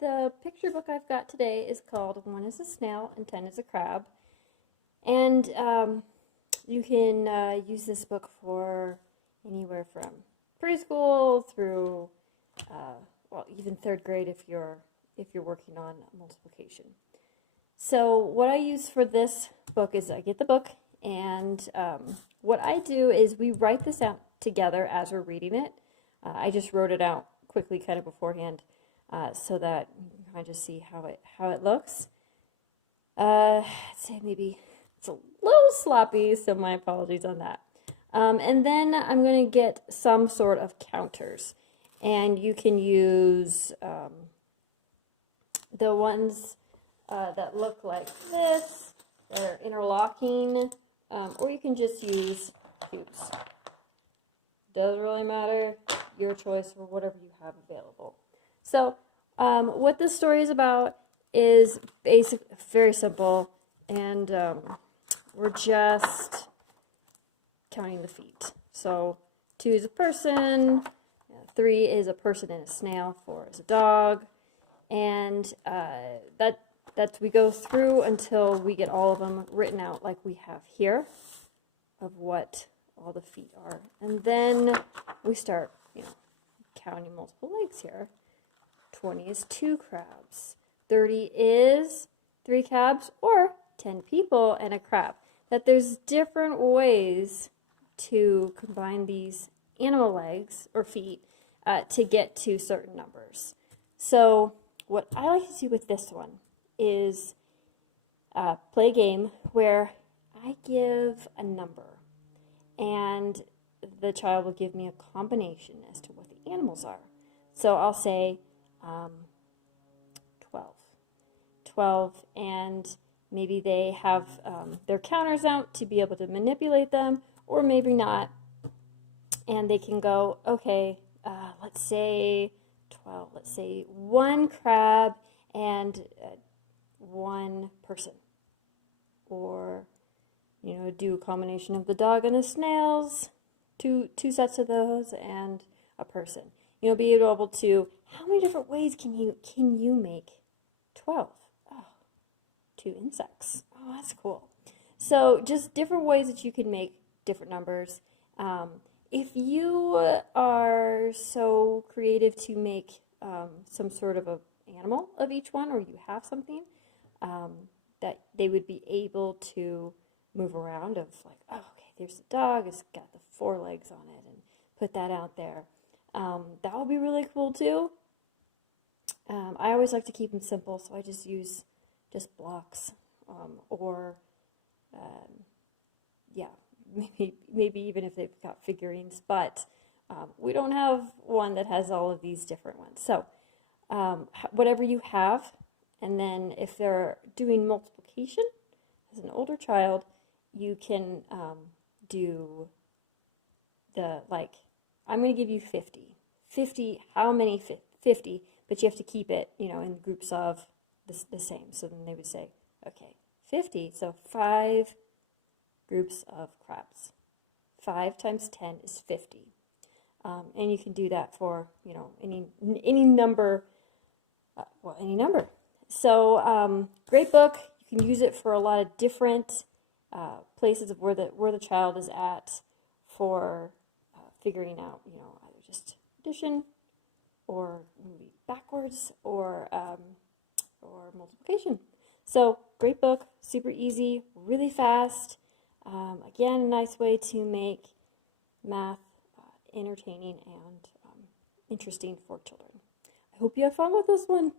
the picture book I've got today is called One is a Snail and 10 is a Crab. And you can use this book for anywhere from preschool through, well, even third grade if you're working on multiplication. So what I use for this book is I get the book, and what I do is we write this out together as we're reading it. I just wrote it out quickly kind of beforehand so that you can kind of just see how it looks. I'd say maybe it's a little sloppy, so my apologies on that. And then I'm going to get some sort of counters, and you can use the ones that look like this, that are interlocking, or you can just use cubes. Doesn't really matter, your choice for whatever you have available. So what this story is about is very simple, and we're just counting the feet. So 2 is a person, 3 is a person and a snail, 4 is a dog, and that we go through until we get all of them written out like we have here of what all the feet are. And then we start, counting multiple legs here. 20 is 2 crabs. 30 is 3 crabs, or 10 people and a crab. That there's different ways to combine these animal legs or feet to get to certain numbers. So what I like to do with this one is play a game where I give a number, and the child will give me a combination as to what the animals are. So I'll say 12, and maybe they have their counters out to be able to manipulate them, or maybe not, and they can go, okay, let's say 12, let's say 1 crab and 1 person, or do a combination of the dog and the snails, two sets of those, and a person. Be able to, how many different ways can you make 12? Oh, 2 insects. Oh, that's cool. So just different ways that you can make different numbers. If you are so creative to make some sort of an animal of each one, or you have something that they would be able to move around, of like, oh, okay, there's the dog, it's got the 4 legs on it, and put that out there. That would be really cool too. I always like to keep them simple, so I just use blocks, or yeah, maybe even if they've got figurines, but we don't have one that has all of these different ones. So whatever you have, and then if they're doing multiplication as an older child, you can do the, like, I'm going to give you 50. 50, how many 50? But you have to keep it, in groups of the same. So then they would say, okay, 50, so 5 groups of crabs. 5 times 10 is 50. And you can do that for, any number, any number. So great book. You can use it for a lot of different places of where the child is at for figuring out, either just addition, or maybe backwards, or multiplication. So great book, super easy, really fast. Again, a nice way to make math entertaining and interesting for children. I hope you have fun with this one.